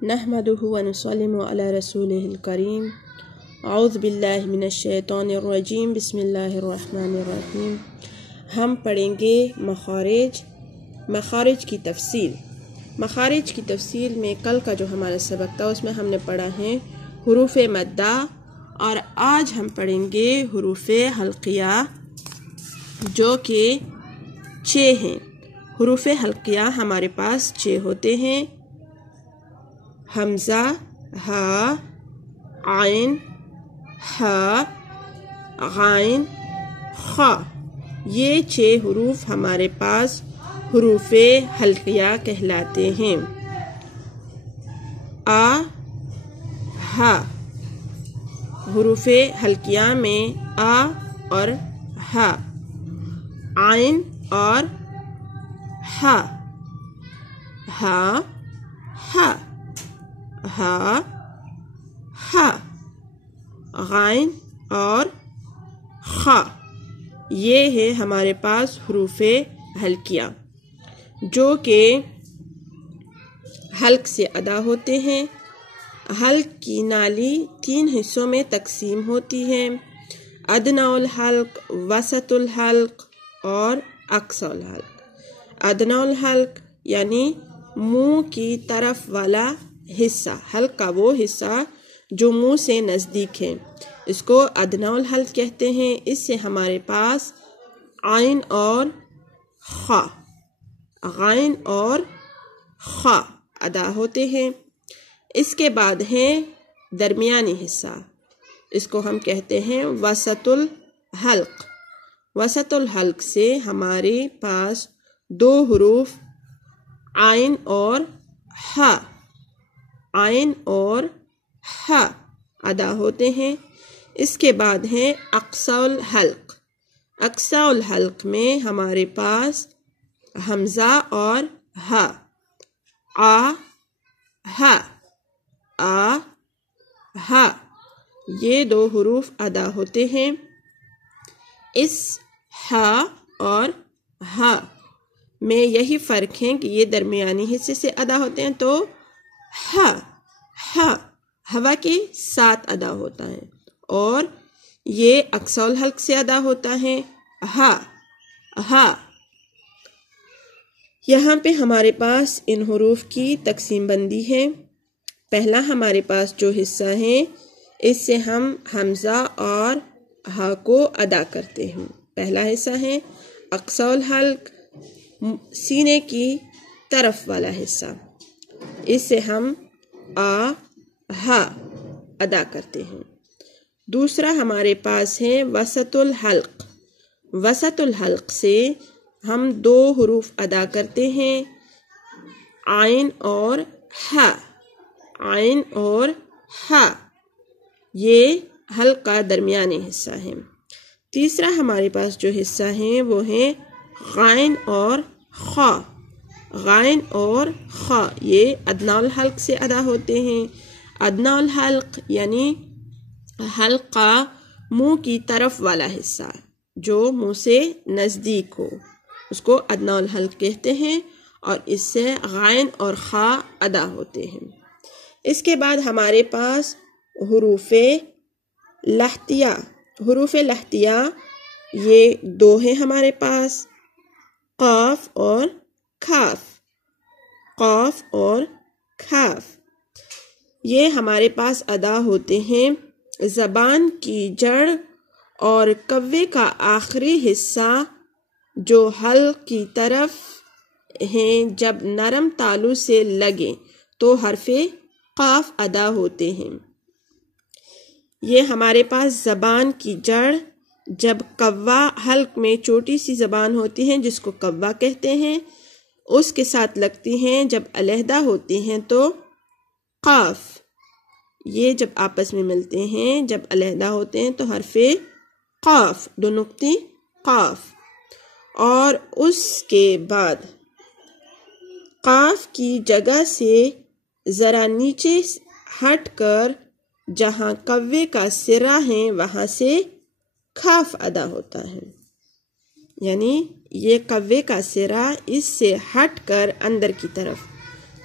नहमदुहु व नुसल्लिमु अला रसूलिहिल करीम। औज़ु बिल्लाहि मिनश्शैतानिर रजीम। बिस्मिल्लाहिर रहमानिर रहीम। हम पढ़ेंगे मखारिज की तफसील। मखारिज की तफसील में कल का जो हमारा सबक था उसमें हमने पढ़ा है हुरूफ़ मद्दा, और आज हम पढ़ेंगे हुरूफ़ हल्किया जो कि 6 हैं। हुरूफ़ हल्किया हमारे पास 6 होते हैं। हमज़ा, हा, आइन, हा, गाइन, खा, ये 6 हुरूफ हमारे पास हुरूफ़े हल्किया कहलाते हैं। आ, हा, हुरूफ़े हल्किया में आ और हा, आइन और हा, हा, हा, हा, हा, गाइन और खा, ये है हमारे पास हुरूफ़े हल्किया जो कि हल्क से अदा होते हैं। हल्क की नाली 3 हिस्सों में तकसीम होती है: अदनाउल हल्क, वसतुल हल्क और अक्सुल हल्क। अदनाउल हल्क यानी मुंह की तरफ वाला हिस्सा, हल्क का वो हिस्सा जो मुंह से नज़दीक है, इसको अदनाउल हल्क कहते हैं। इससे हमारे पास आइन और खा, गाइन और खा अदा होते हैं। इसके बाद है दरमियानी हिस्सा, इसको हम कहते हैं वसतुल हल्क। वसतुल हल्क से हमारे पास 2 हुरूफ आइन और हा, आइन और हा अदा होते हैं। इसके बाद है अक्सुल हल्क। अक्सुल हल्क में हमारे पास हमज़ा और हा, आ, हा, आ, हा, ये 2 हुरूफ अदा होते हैं। इस हा और हा में यही फ़र्क है कि ये दरमियानी हिस्से से अदा होते हैं, तो हा हवा के साथ अदा होता है, और ये अक्सुल हल्क से अदा होता है हा। यहाँ पे हमारे पास इन हुरूफ की तकसीम बंदी है। पहला हमारे पास जो हिस्सा है इससे हम हमज़ा और हा को अदा करते हैं। पहला हिस्सा है अक्सुल हल्क, सीने की तरफ वाला हिस्सा, इससे हम आ, हा अदा करते हैं। दूसरा हमारे पास है वसतुल हल्क। वसतुल हल्क से हम 2 हुरूफ अदा करते हैं, आइन और हा, आइन और हा, ये हल्क का दरमियानी हिस्सा है। तीसरा हमारे पास जो हिस्सा है वो है गाइन और खा। गाइन और खा ये अदनाउल हल्क से अदा होते हैं। अदनाउल हल्क यानी हल्क का मुंह की तरफ वाला हिस्सा जो मुंह से नज़दीक हो, उसको अदनाउल हल्क कहते हैं, और इससे गाइन और खा अदा होते हैं। इसके बाद हमारे पास हुरूफ़े लहतिया। हुरूफ़े लहतिया ये 2 हैं हमारे पास, क़ाफ और खाफ। क़ाफ और खाफ ये हमारे पास अदा होते हैं ज़बान की जड़ और कव्वे का आखिरी हिस्सा जो हल्क की तरफ हैं, जब नरम तालु से लगे तो हरफ़े क़ाफ अदा होते हैं। ये हमारे पास ज़बान की जड़ जब कव्वा, हल्क में छोटी सी ज़बान होती है जिसको कव्वा कहते हैं, उसके साथ लगती हैं, जब अलहदा होती हैं तो क़ाफ। ये जब आपस में मिलते हैं, जब अलहदा होते हैं तो हरफ़े क़ाफ, 2 नुक्ते क़ाफ, और उसके बाद क़ाफ की जगह से ज़रा नीचे हटकर जहाँ कव्वे का सिरा है वहाँ से खाफ अदा होता है। यानी ये कव्वे का सिरा इससे हटकर अंदर की तरफ,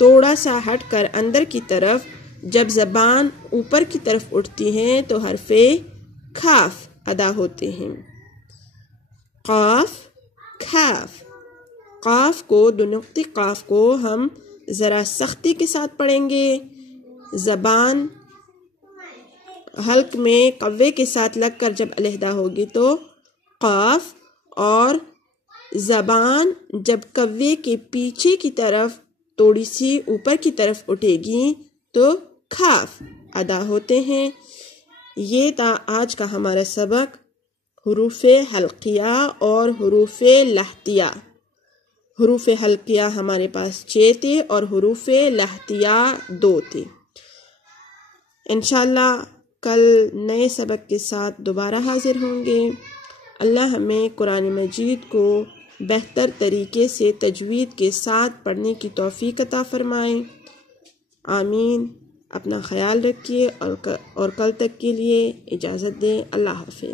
تھوڑا سا ہٹ کر اندر کی طرف جب زبان اوپر کی طرف اٹھتی ہے تو حرف کاف ادا ہوتے ہیں۔ قاف، کاف۔ قاف کو، دو نقطے قاف کو ہم ذرا سختی کے ساتھ پڑھیں گے۔ زبان حلق میں قوے کے ساتھ لگ کر جب علیحدہ ہوگی تو قاف، اور زبان جب قوے کے پیچھے کی طرف تھوڑی سی اوپر کی طرف اٹھے گی تو کاف ادا ہوتے ہیں۔ یہ تھا آج کا ہمارا سبق، حروف حلقیہ اور حروف لہتیہ۔ حروف حلقیہ ہمارے پاس 6 تھے اور حروف لہتیہ 2 تھے۔ انشاءاللہ کل نئے سبق کے ساتھ دوبارہ حاضر ہوں گے۔ اللہ ہمیں قرآن مجید کو بہتر طریقے سے تجوید کے ساتھ پڑھنے کی توفیق عطا فرمائے، آمین۔ اپنا خیال رکھیے اور کل تک کے لیے اجازت دیں۔ اللہ حافظ۔